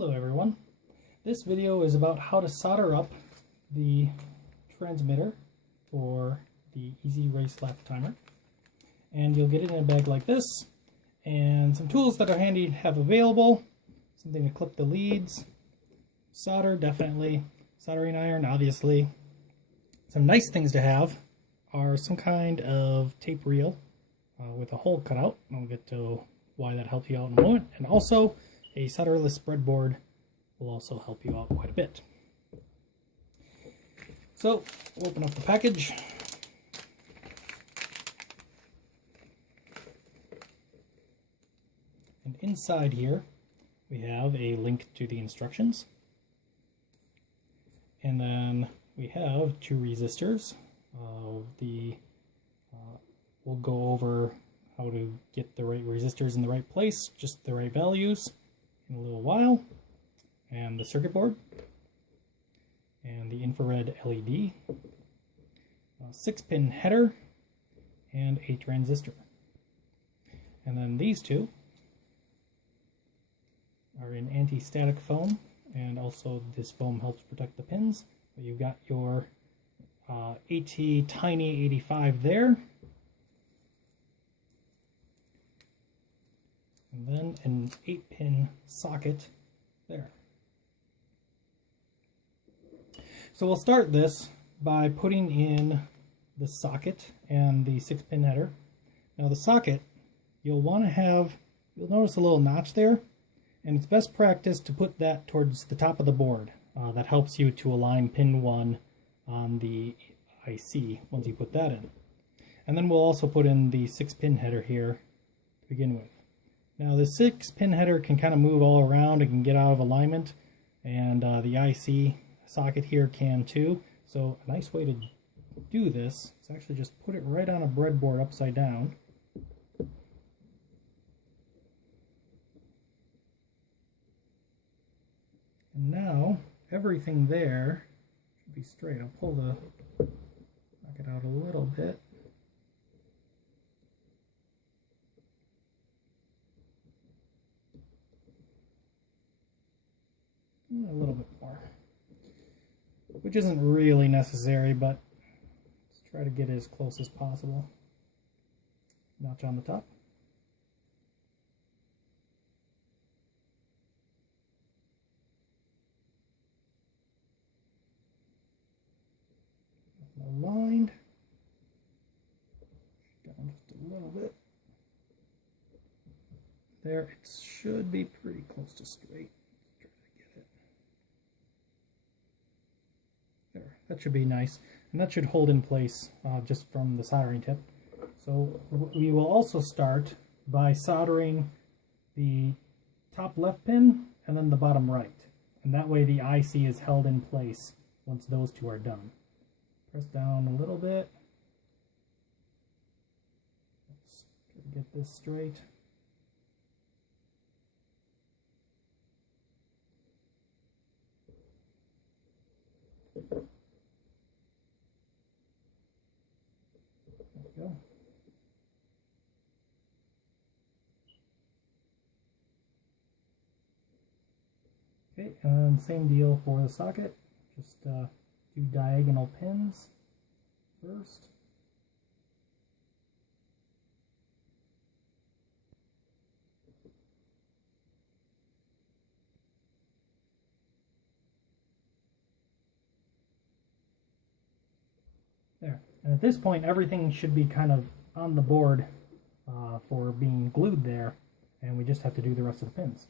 Hello everyone. This video is about how to solder up the transmitter for the EasyRaceLapTimer. And you'll get it in a bag like this, and some tools that are handy to have available. Something to clip the leads, solder definitely, soldering iron obviously. Some nice things to have are some kind of tape reel with a hole cut out. I'll get to why that helps you out in a moment. And also a solderless breadboard will also help you out quite a bit. So we'll open up the package. And inside here we have a link to the instructions. And then we have two resistors. We'll go over how to get the right resistors in the right place, just the right values, in a little while. And the circuit board, and the infrared LED, a 6-pin header, and a transistor. And then these two are in anti-static foam, and also this foam helps protect the pins. But you've got your AT Tiny 85 there, and then an 8-pin socket there. So we'll start this by putting in the socket and the 6-pin header. Now the socket, you'll notice a little notch there, and it's best practice to put that towards the top of the board. That helps you to align pin 1 on the IC once you put that in. And then we'll also put in the 6-pin header here to begin with. Now the 6-pin header can kind of move all around, it can get out of alignment, and the IC socket here can too. So a nice way to do this is actually just put it right on a breadboard upside down. And now everything there should be straight. I'll pull the socket out a little bit. A little bit more, which isn't really necessary, but let's try to get as close as possible. Notch on the top. Aligned. Down just a little bit. There, it should be pretty close to straight. There, that should be nice, and that should hold in place just from the soldering tip. So we will also start by soldering the top left pin and then the bottom right, and that way the IC is held in place once those two are done. Press down a little bit. Let's try to get this straight. There we go. Okay, and same deal for the socket. Just do diagonal pins first. There. And at this point, everything should be kind of on the board for being glued there, and we just have to do the rest of the pins.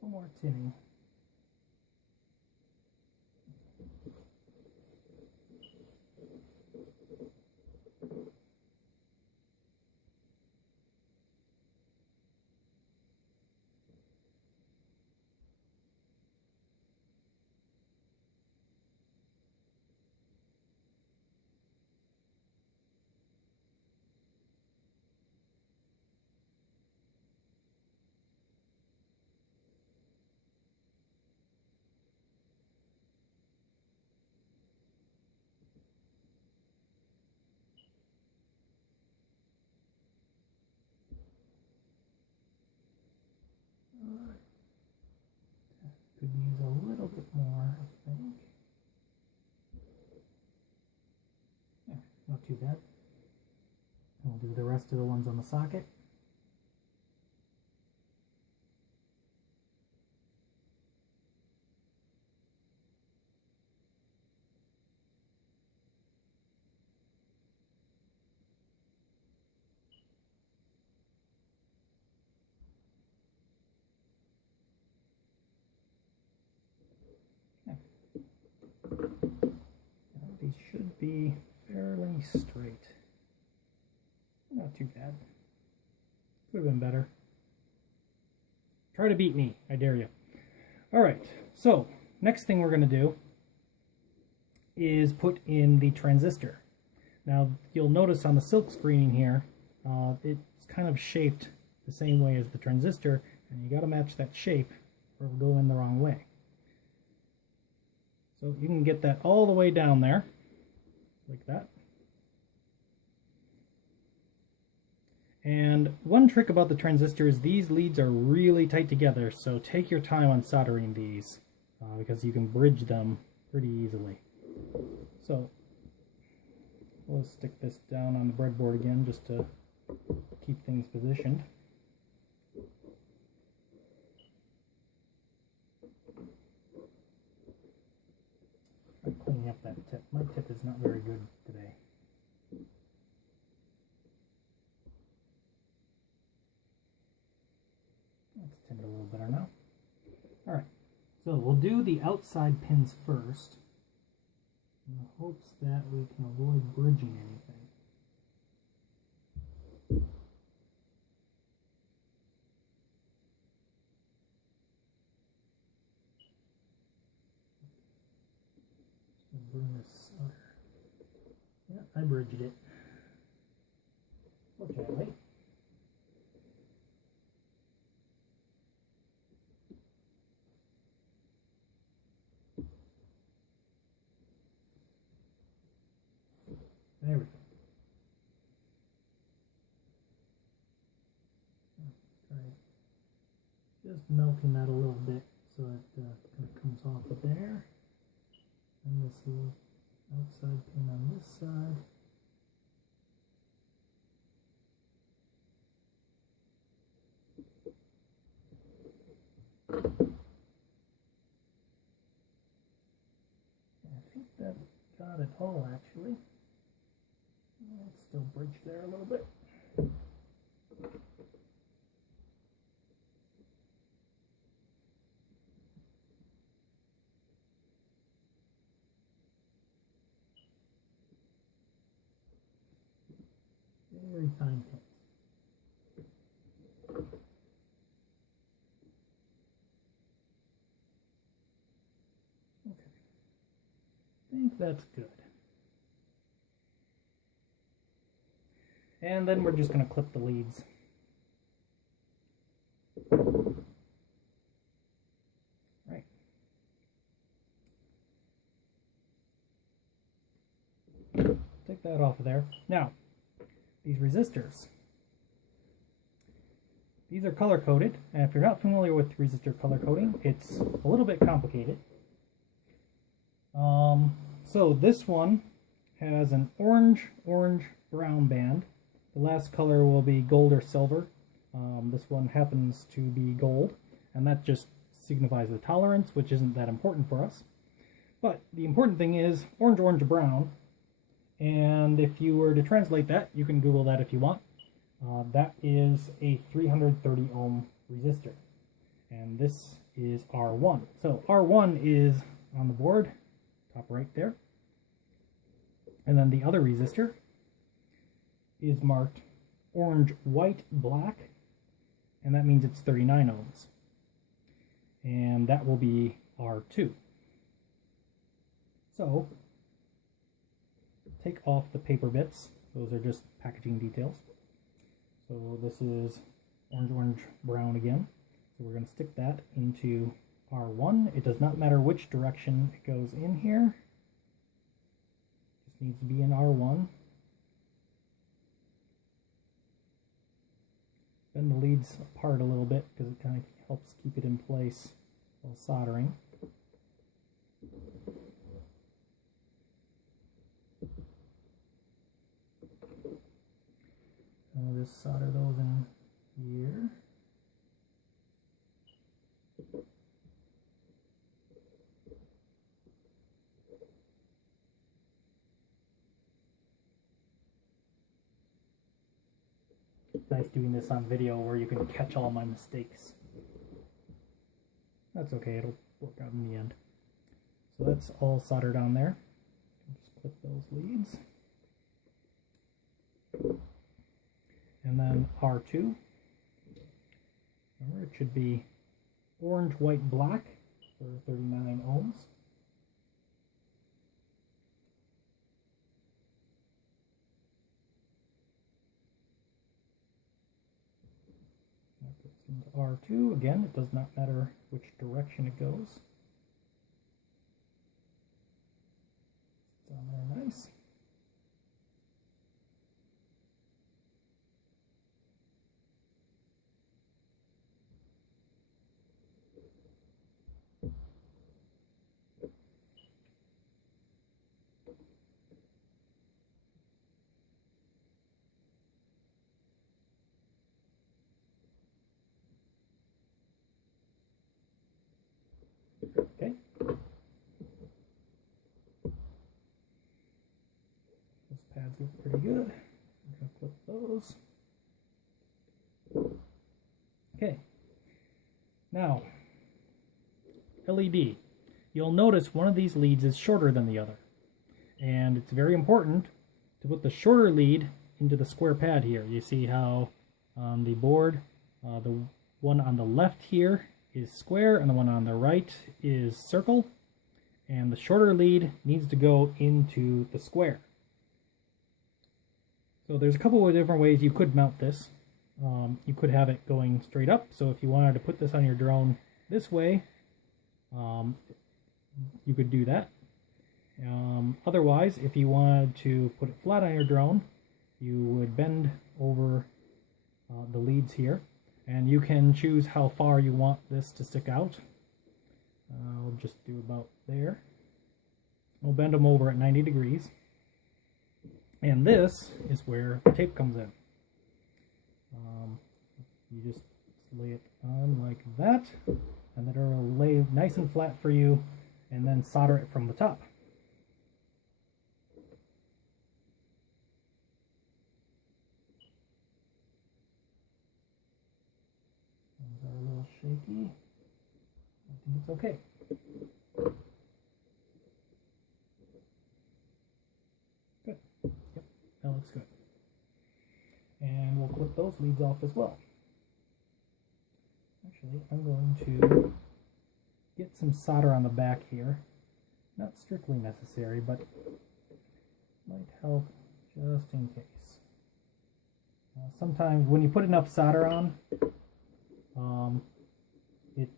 One more tinning. Could use a little bit more, I think. Yeah, not too bad. We'll do the rest of the ones on the socket. These should be fairly straight. Not too bad. Could have been better. Try to beat me, I dare you. Alright, so next thing we're going to do is put in the transistor. Now you'll notice on the silk screening here, it's kind of shaped the same way as the transistor, and you got to match that shape or it'll go in the wrong way. So you can get that all the way down there, like that. And one trick about the transistor is these leads are really tight together, so take your time on soldering these because you can bridge them pretty easily. So we'll stick this down on the breadboard again just to keep things positioned. I'm cleaning up that tip. My tip is not very good today. That's tipped a little better now. Alright, so we'll do the outside pins first in the hopes that we can avoid bridging anything. Bring this solder. Yeah, I bridged it. Fortunately. There we go. Try just melting that a little bit so it kind of comes off of there. And this little outside pin on this side. I think that got it all actually. It's still bridged there a little bit. Very fine pins. Okay. I think that's good. And then we're just going to clip the leads. Right. Take that off of there. Now, these resistors. These are color coded, and if you're not familiar with resistor color coding, it's a little bit complicated. So this one has an orange-brown band. The last color will be gold or silver. This one happens to be gold, and that just signifies the tolerance, which isn't that important for us. But the important thing is orange, orange, brown. And if you were to translate that, you can Google that if you want. That is a 330 ohm resistor. And this is R1. So R1 is on the board, top right there. And then the other resistor is marked orange, white, black. And that means it's 39 ohms. And that will be R2. So take off the paper bits. Those are just packaging details. So this is orange, orange, brown again. So we're going to stick that into R1. It does not matter which direction it goes in here. It just needs to be in R1. Bend the leads apart a little bit because it kind of helps keep it in place while soldering. I'll just solder those in here. Nice doing this on video where you can catch all my mistakes. That's okay, it'll work out in the end. So that's all soldered on there. Just clip those leads. And then R2. Remember, it should be orange, white, black for 39 ohms. That goes into R2. Again, it does not matter which direction it goes. It's on there nice. Okay. Those pads look pretty good. I'm going to clip those. Okay. Now, LED. You'll notice one of these leads is shorter than the other. And it's very important to put the shorter lead into the square pad here. You see how on the board, the one on the left here is square and the one on the right is circle, and the shorter lead needs to go into the square. So there's a couple of different ways you could mount this. You could have it going straight up, so if you wanted to put this on your drone this way, you could do that. Otherwise, if you wanted to put it flat on your drone, you would bend over the leads here. And you can choose how far you want this to stick out. I'll just do about there. We'll bend them over at 90 degrees. And this is where the tape comes in. You just lay it on like that, and then it'll lay nice and flat for you, and then solder it from the top. Those are a little shaky. I think it's okay. Good. Yep, that looks good. And we'll clip those leads off as well. Actually, I'm going to get some solder on the back here. Not strictly necessary, but might help just in case. Sometimes when you put enough solder on, it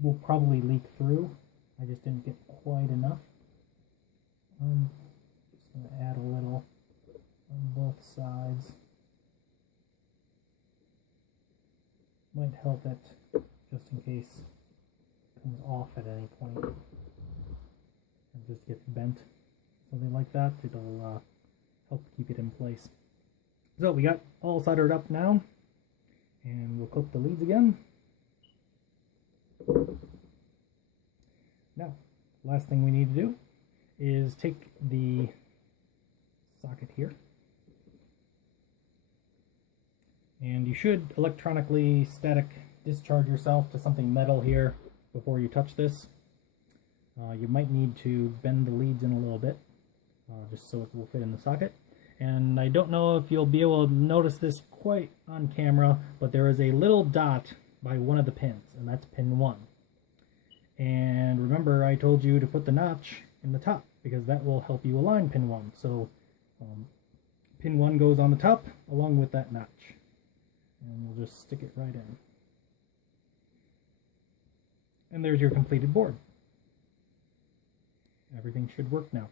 will probably leak through. I just didn't get quite enough. I'm just going to add a little on both sides. Might help it just in case it comes off at any point. It just gets bent, something like that. It'll help keep it in place. So we got all soldered up now, and we'll clip the leads again. Now, last thing we need to do is take the socket here, and you should electronically static discharge yourself to something metal here before you touch this. You might need to bend the leads in a little bit just so it will fit in the socket. And I don't know if you'll be able to notice this quite on camera, but there is a little dot by one of the pins, and that's pin 1. And remember, I told you to put the notch in the top because that will help you align pin 1. So pin 1 goes on the top along with that notch. And we'll just stick it right in. And there's your completed board. Everything should work now.